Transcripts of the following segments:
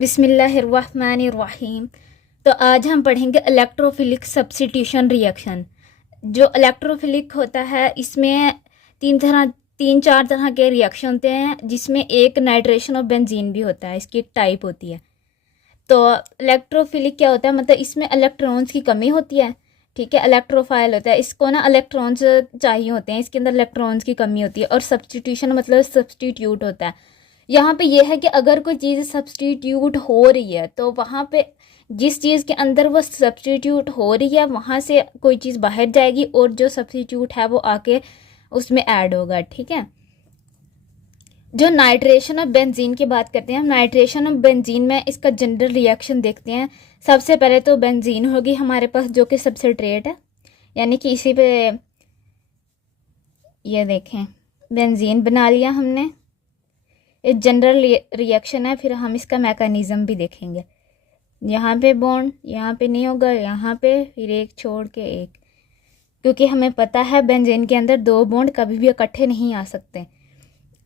बिस्मिल्लाहिर्रहमानिर्रहीम। तो आज हम पढ़ेंगे इलेक्ट्रोफिलिक सब्स्टिट्यूशन रिएक्शन। जो इलेक्ट्रोफिलिक होता है इसमें तीन चार तरह के रिएक्शन होते हैं, जिसमें एक नाइट्रेशन ऑफ बेंजीन भी होता है, इसकी टाइप होती है। तो इलेक्ट्रोफिलिक क्या होता है, मतलब इसमें इलेक्ट्रॉन्स की कमी होती है। ठीक है, इलेक्ट्रोफाइल होता है, इसको ना इलेक्ट्रॉन्स चाहिए होते हैं, इसके अंदर इलेक्ट्रॉन्स की कमी होती है। और सब्स्टिट्यूशन मतलब सब्स्टिट्यूट होता है। यहाँ पे यह है कि अगर कोई चीज़ सब्स्टिट्यूट हो रही है तो वहाँ पे जिस चीज़ के अंदर वो सब्स्टिट्यूट हो रही है वहाँ से कोई चीज़ बाहर जाएगी और जो सब्स्टिट्यूट है वो आके उसमें ऐड होगा। ठीक है, जो नाइट्रेशन ऑफ बेंजीन की बात करते हैं हम, नाइट्रेशन ऑफ बेंजीन में इसका जनरल रिएक्शन देखते हैं। सबसे पहले तो बेंजीन होगी हमारे पास, जो कि सबस्ट्रेट है, यानी कि इसी पे ये देखें बेंजीन बना लिया हमने। एक जनरल रिएक्शन है, फिर हम इसका मैकेनिज़्म भी देखेंगे। यहाँ पे बॉन्ड, यहाँ पे नहीं होगा, यहाँ पे फिर एक छोड़ के एक, क्योंकि हमें पता है बेंजीन के अंदर दो बॉन्ड कभी भी इकट्ठे नहीं आ सकते।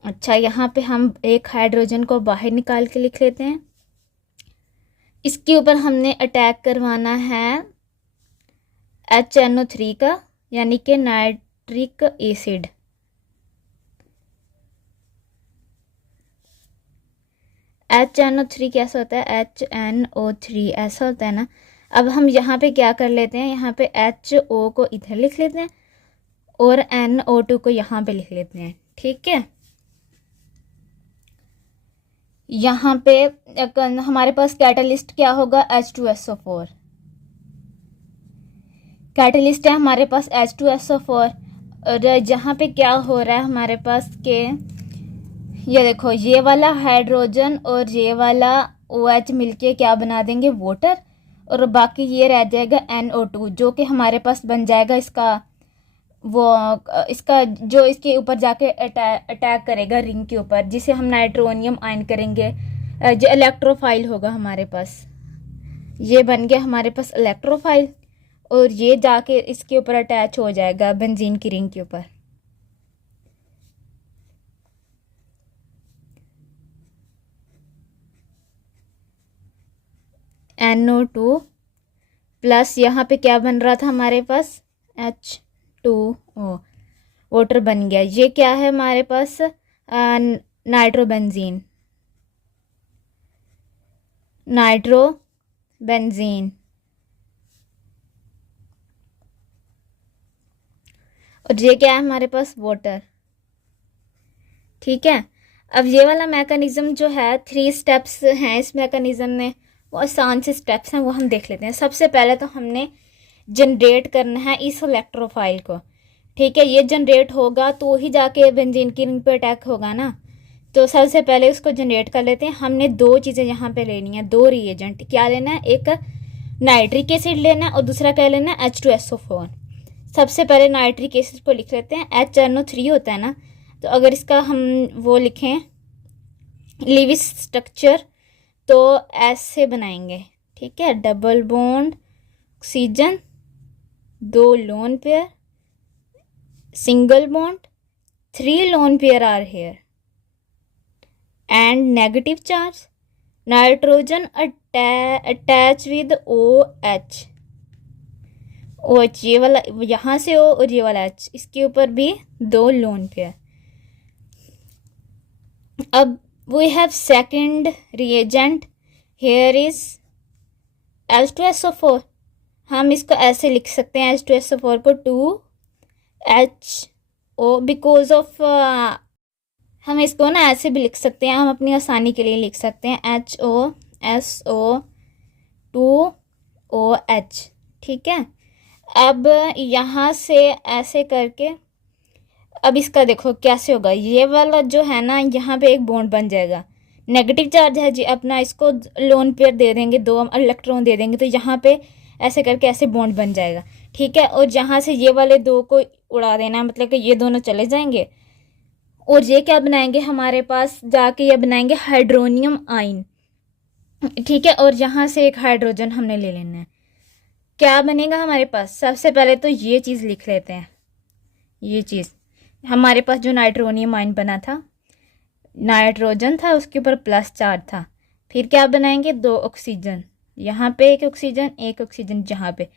अच्छा, यहाँ पे हम एक हाइड्रोजन को बाहर निकाल के लिख लेते हैं। इसके ऊपर हमने अटैक करवाना है HNO3 का, यानी कि नाइट्रिक एसिड। HNO3 कैसा होता है, HNO3 ऐसा होता है ना। अब हम यहाँ पे क्या कर लेते हैं, यहाँ पे HO को इधर लिख लेते हैं और NO2 को यहाँ पे लिख लेते हैं। ठीक है, यहाँ पे हमारे पास कैटलिस्ट क्या होगा, H2SO4 कैटलिस्ट है हमारे पास H2SO4। और यहाँ पे क्या हो रहा है हमारे पास के, ये देखो ये वाला हाइड्रोजन और ये वाला OH मिलके क्या बना देंगे, वाटर। और बाकी ये रह जाएगा NO2, जो कि हमारे पास बन जाएगा इसका जो इसके ऊपर जाके अटैक करेगा रिंग के ऊपर, जिसे हम नाइट्रोनियम आयन करेंगे। जो इलेक्ट्रोफाइल होगा हमारे पास, ये बन गया हमारे पास इलेक्ट्रोफाइल, और ये जाके इसके ऊपर अटैच हो जाएगा बेंजीन की रिंग के ऊपर। NO2 प्लस यहाँ पे क्या बन रहा था हमारे पास, H2O, वाटर बन गया। ये क्या है हमारे पास, नाइट्रोबेंजीन, नाइट्रोबेंजीन। और ये क्या है हमारे पास, वाटर। ठीक है, अब ये वाला मैकेनिज्म जो है, 3 स्टेप्स हैं इस मैकेनिज्म में, वो आसान से स्टेप्स हैं, वो हम देख लेते हैं। सबसे पहले तो हमने जनरेट करना है इस इलेक्ट्रोफाइल को। ठीक है, ये जनरेट होगा तो ही जाके बेंजीन की रिंग पे अटैक होगा ना। तो सबसे पहले उसको जनरेट कर लेते हैं। हमने दो चीज़ें यहाँ पे लेनी है, दो रिएजेंट। क्या लेना है, एक नाइट्रिक एसिड लेना है और दूसरा क्या लेना है, H2SO4। सबसे पहले नाइट्रिक एसिड को लिख लेते हैं, HNO3 होता है ना, तो अगर इसका हम वो लिखें लिविस स्ट्रक्चर तो ऐसे बनाएंगे। ठीक है, double bond oxygen, 2 lone pair, single bond, 3 lone pair are here and negative charge, nitrogen attach with OH। OH ये वाला यहाँ से O और ये वाला H, इसके ऊपर भी 2 लोन पेयर। अब we have second reagent, here is H2SO4। हम इसको ऐसे लिख सकते हैं, H2SO4 को 2HO, बिकॉज ऑफ हम इसको ना ऐसे भी लिख सकते हैं, हम अपनी आसानी के लिए लिख सकते हैं HOSO2OH। ठीक है, अब यहाँ से ऐसे करके, अब इसका देखो कैसे होगा, ये वाला जो है ना, यहाँ पे एक बॉन्ड बन जाएगा, नेगेटिव चार्ज है जी अपना, इसको लोन पेयर दे देंगे, 2 इलेक्ट्रॉन दे देंगे, तो यहाँ पे ऐसे करके ऐसे बॉन्ड बन जाएगा। ठीक है, और यहाँ से ये वाले 2 को उड़ा देना, मतलब कि ये दोनों चले जाएंगे और ये क्या बनाएंगे हमारे पास जाके, ये बनाएंगे हाइड्रोनियम आयन। ठीक है, और यहाँ से एक हाइड्रोजन हमने ले लेना है। क्या बनेगा हमारे पास, सबसे पहले तो ये चीज़ लिख लेते हैं। ये चीज़ हमारे पास जो नाइट्रोनियम आयन बना था, नाइट्रोजन था, उसके ऊपर प्लस चार्ज था, फिर क्या बनाएंगे, 2 ऑक्सीजन, यहाँ पे एक ऑक्सीजन जहाँ पे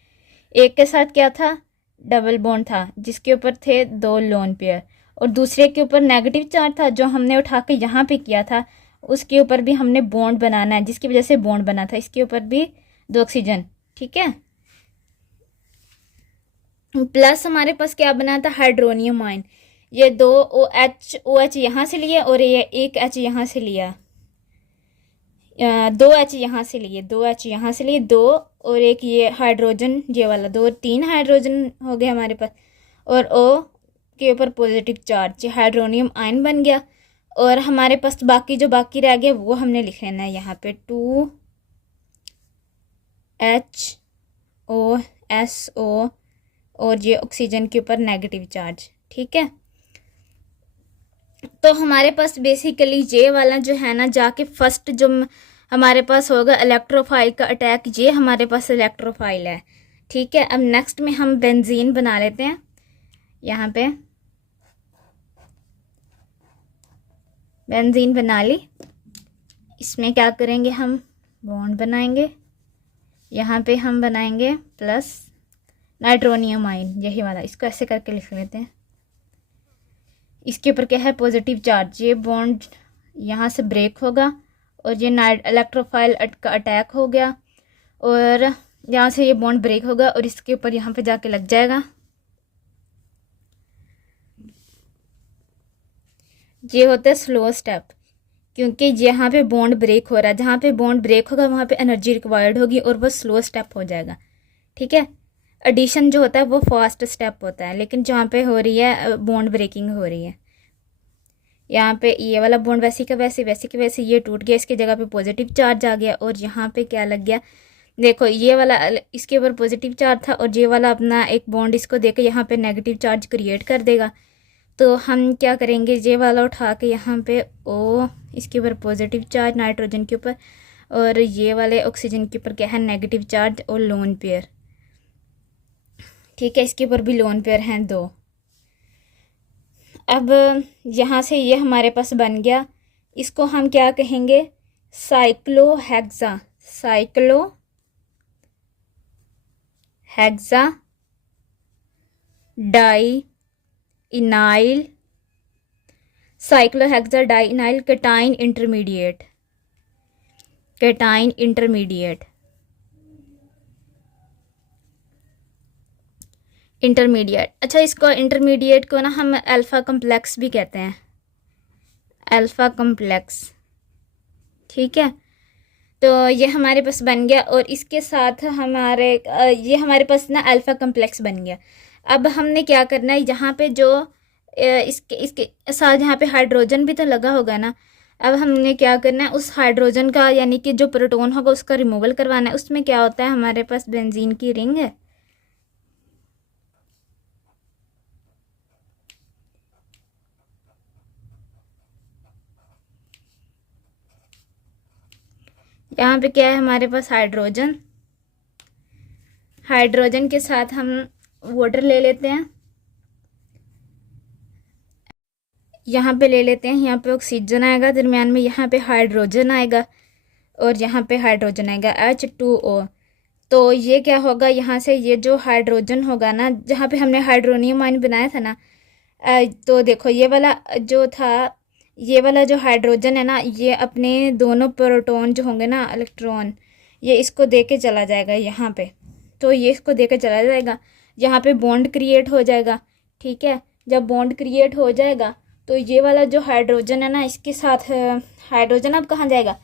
एक के साथ क्या था, डबल बॉन्ड था जिसके ऊपर थे 2 लोन पेयर, और दूसरे के ऊपर नेगेटिव चार्ज था जो हमने उठा के यहाँ पे किया था, उसके ऊपर भी हमने बॉन्ड बनाना है जिसकी वजह से बॉन्ड बना था, इसके ऊपर भी 2 ऑक्सीजन। ठीक है, प्लस हमारे पास क्या बना था, हाइड्रोनियम आयन, ये 2 OH यहाँ से लिया और ये 1 H यहाँ से लिया, 2 H यहाँ से लिए, 2 H यहाँ से लिए, 2 और एक ये हाइड्रोजन, ये वाला 2 3 हाइड्रोजन हो गए हमारे पास, और O के ऊपर पॉजिटिव चार्ज, हाइड्रोनियम आयन बन गया। और हमारे पास बाकी जो बाकी रह गया वो हमने लिख लेना है यहाँ पे 2HOSO, और ये ऑक्सीजन के ऊपर नेगेटिव चार्ज। ठीक है, तो हमारे पास बेसिकली ये वाला जो है ना, जाके फर्स्ट जो हमारे पास होगा इलेक्ट्रोफाइल का अटैक, ये हमारे पास इलेक्ट्रोफाइल है। ठीक है, अब नेक्स्ट में हम बेंजीन बना लेते हैं। यहाँ पे बेंजीन बना ली, इसमें क्या करेंगे, हम बॉन्ड बनाएंगे, यहाँ पे हम बनाएंगे प्लस नाइट्रोनियम आयन, यही वाला, इसको ऐसे करके लिख लेते हैं। इसके ऊपर क्या है, पॉजिटिव चार्ज, ये बॉन्ड यहाँ से ब्रेक होगा और ये इलेक्ट्रोफाइल का अटैक हो गया, और यहाँ से ये बॉन्ड ब्रेक होगा और इसके ऊपर यहाँ पे जाके लग जाएगा। ये होता है स्लो स्टेप, क्योंकि यहाँ पे बॉन्ड ब्रेक हो रहा है, जहाँ पे बॉन्ड ब्रेक होगा वहाँ पे एनर्जी रिक्वायर्ड होगी और वो स्लो स्टेप हो जाएगा। ठीक है, एडिशन जो होता है वो फास्ट स्टेप होता है, लेकिन जहाँ पे हो रही है बॉन्ड ब्रेकिंग हो रही है, यहाँ पे ये वाला बॉन्ड वैसे का वैसे, वैसे के वैसे ये टूट गया, इसकी जगह पे पॉजिटिव चार्ज आ गया, और यहाँ पे क्या लग गया, देखो ये वाला इसके ऊपर पॉजिटिव चार्ज था और ये वाला अपना एक बॉन्ड इसको देके यहाँ पे नेगेटिव चार्ज क्रिएट कर देगा। तो हम क्या करेंगे, ये वाला उठा के यहाँ पे O, इसके ऊपर पॉजिटिव चार्ज नाइट्रोजन के ऊपर, और ये वाले ऑक्सीजन के ऊपर क्या है, नेगेटिव चार्ज और लोन पेयर। ठीक है, इसके ऊपर भी लोन पेयर हैं 2। अब यहाँ से ये हमारे पास बन गया, इसको हम क्या कहेंगे, cyclohexa, cyclohexa dienyl, cyclohexa dienyl cation intermediate, cation intermediate, intermediate. अच्छा, इसको इंटरमीडिएट को ना हम अल्फ़ा कम्प्लेक्स भी कहते हैं, अल्फ़ा कम्प्लेक्स। ठीक है, तो ये हमारे पास बन गया, और इसके साथ हमारे ये हमारे पास ना अल्फ़ा कम्प्लेक्स बन गया। अब हमने क्या करना है, यहाँ पे जो इसके साथ यहाँ पे हाइड्रोजन भी तो लगा होगा ना, अब हमने क्या करना है, उस हाइड्रोजन का यानी कि जो प्रोटॉन होगा उसका रिमूवल करवाना है। उसमें क्या होता है, हमारे पास बेंजीन की रिंग है, यहाँ पे क्या है हमारे पास, हाइड्रोजन, हाइड्रोजन के साथ हम वाटर ले लेते हैं, यहाँ पे ले लेते हैं, यहाँ पे ऑक्सीजन आएगा दरमियान में, यहाँ पे हाइड्रोजन आएगा और यहाँ पे हाइड्रोजन आएगा H2O। तो ये क्या होगा, यहाँ से ये जो हाइड्रोजन होगा ना, जहाँ पे हमने हाइड्रोनियम आयन बनाया था ना, तो देखो ये वाला जो था, ये वाला जो हाइड्रोजन है ना, ये अपने दोनों प्रोटॉन जो होंगे ना, इलेक्ट्रॉन, ये इसको दे के चला जाएगा यहाँ पे, तो ये इसको दे के चला जाएगा, यहाँ पे बॉन्ड क्रिएट हो जाएगा। ठीक है, जब बॉन्ड क्रिएट हो जाएगा तो ये वाला जो हाइड्रोजन है ना, इसके साथ हाइड्रोजन अब कहाँ जाएगा,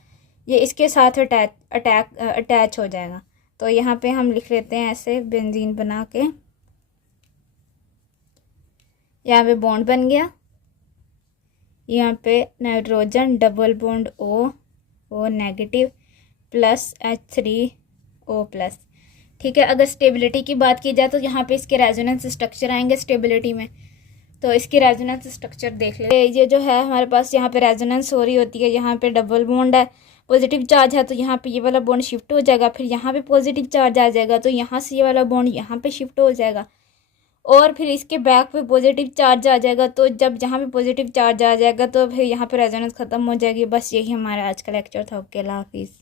ये इसके साथ अटैच हो जाएगा। तो यहाँ पे हम लिख लेते हैं ऐसे बेंजीन बना के, यहाँ पे बॉन्ड बन गया, यहाँ पे nitrogen double bond O negative plus H3O plus. ठीक है, अगर स्टेबिलिटी की बात की जाए तो यहाँ पे इसके रेजोनेंस स्ट्रक्चर आएंगे स्टेबिलिटी में, तो इसकी रेजोनेंस स्ट्रक्चर देख ले। ये जो है हमारे पास यहाँ पे रेजोनेंस हो रही होती है, यहाँ पे डबल बॉन्ड है, पॉजिटिव चार्ज है, तो यहाँ पे ये वाला बॉन्ड शिफ्ट हो जाएगा, फिर यहाँ पे पॉजिटिव चार्ज आ जाएगा, तो यहाँ से ये वाला बॉन्ड यहाँ पे शिफ्ट हो जाएगा, और फिर इसके बैक पे पॉजिटिव चार्ज आ जाएगा। तो जब जहाँ पे पॉजिटिव चार्ज आ जाएगा तो फिर यहाँ पे रेजोनेंस ख़त्म हो जाएगी। बस यही हमारा आज का लेक्चर था। ओके, अल्लाह हाफिज़।